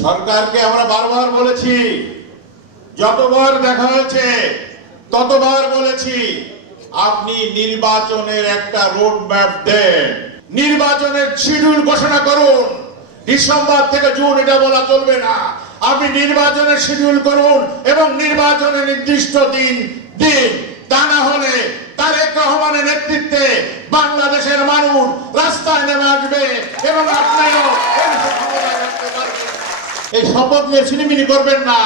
সরকারকে আমরা বারবার বলেছি, যতবার দেখা হয়েছে ততবার বলেছি আপনি নির্বাচনের একটা রোড ম্যাপ দেন, নির্বাচনের শিডিউল ঘোষণা করুন। ডিসেম্বর থেকে জুন এটা বলা চলবে না। আপনি নির্বাচনের শিডিউল করুন এবং নির্বাচনের নির্দিষ্ট দিন দিন। তা না হলে তারেক রহমানের নেতৃত্বে বাংলাদেশের মানুষ রাস্তায় নেমে আসবে এবং আপনিও এই শপথ নিয়ে ছিনিমিনি করবেন না।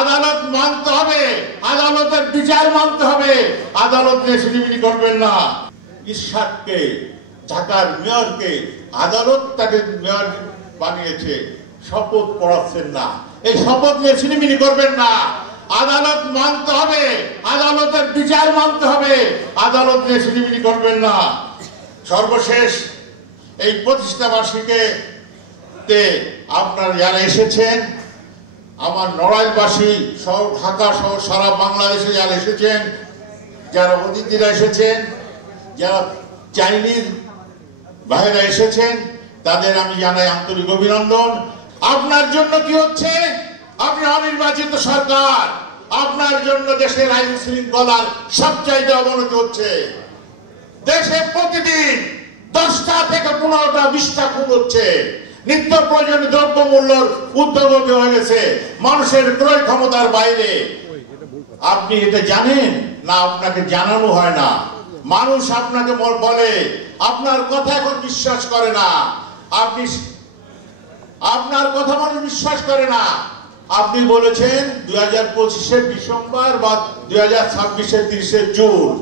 আদালত মানতে হবে, আদালতের বিচার মানতে হবে, আদালত নিয়ে ছিনিমিনি করবেন না। ইশাককে, ঢাকার মেয়রকে আদালত তাকে মেয়র বানিয়েছে, শপথ পড়াচ্ছেন না। এই শপথ নিয়ে ছিনিমিনি করবেন না। আদালত মানতে হবে, আদালতের বিচার মানতে হবে, আদালত নিয়ে ছিনিমিনি করবেন না। সর্বশেষ এই প্রতিষ্ঠা বার্ষিকীতে আপনারা যারা এসেছেন, আমার নড়াইলবাসী সহ ঢাকা সহ সারা বাংলাদেশে যারা এসেছেন, যারা অতিথিরা এসেছেন, যারা চাইনিজ ভাইরা এসেছেন, তাদের আমি জানাই আন্তরিক অভিনন্দন। আপনার জন্য কি হচ্ছে? আপনি অনির্বাচিত সরকার, আপনার জন্য দেশের আইন শৃঙ্খলার সবচাইতে অবনতি হচ্ছে। দেশে প্রতিদিন 10টা থেকে 15টা 20টা খুন হচ্ছে। নিত্য প্রয়োজনীয় দ্রব্য মূল্যের ঊর্ধ্বগতি হয়ে গেছে, মানুষের ক্রয় ক্ষমতার বাইরে। আপনি এটা জানেন না? আপনাকে জানানো হয় না। মানুষ আপনাকে বলে, আপনার কথা এখন বিশ্বাস করে না। আপনি আপনার কথা মানুষ বিশ্বাস করে না। আপনি বলেছেন 2025-এর ডিসেম্বর বা 2026-এর 30-এ জুন।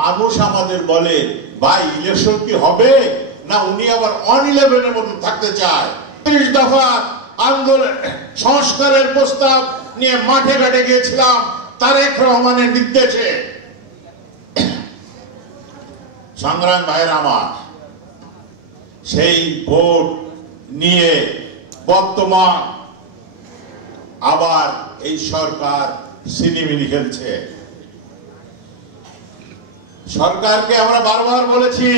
মানুষ আমাদের বলে, ভাই ইলেকশন কি হবে না উনি আবার অন-11-এর মতো থাকতে চায়? 30 দফা আন্দোলন সংস্কারের প্রস্তাব নিয়ে মাঠে ঘাটে গিয়েছিলাম তারেক রহমানের নির্দেশে। সংগ্রাম ভাইয়ের আমার, সেই ভোট নিয়ে বর্তমান আবার এই সরকার ছিনিমিনি খেলছে। সরকারকে আমরা বারবার বলেছি,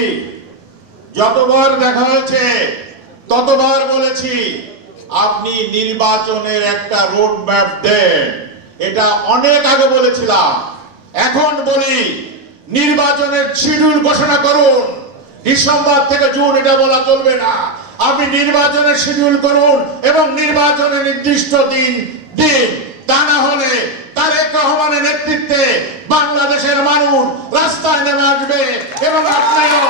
যতবার দেখা হয়েছে ততবার বলেছি আপনি নির্বাচনের একটা রোড ম্যাপ দেন। এটা অনেক আগে বলেছিলাম, এখন বলি নির্বাচনের শিডিউল ঘোষণা করুন। ডিসেম্বর থেকে জুন এটা বলা চলবে না। আপনি নির্বাচনের শিডিউল করুন এবং নির্বাচনের নির্দিষ্ট দিন দিন। তা না হলে তারেক রহমানের নেতৃত্বে বাংলাদেশের মানুষ রাস্তায় নেমে আসবে এবং আপনিও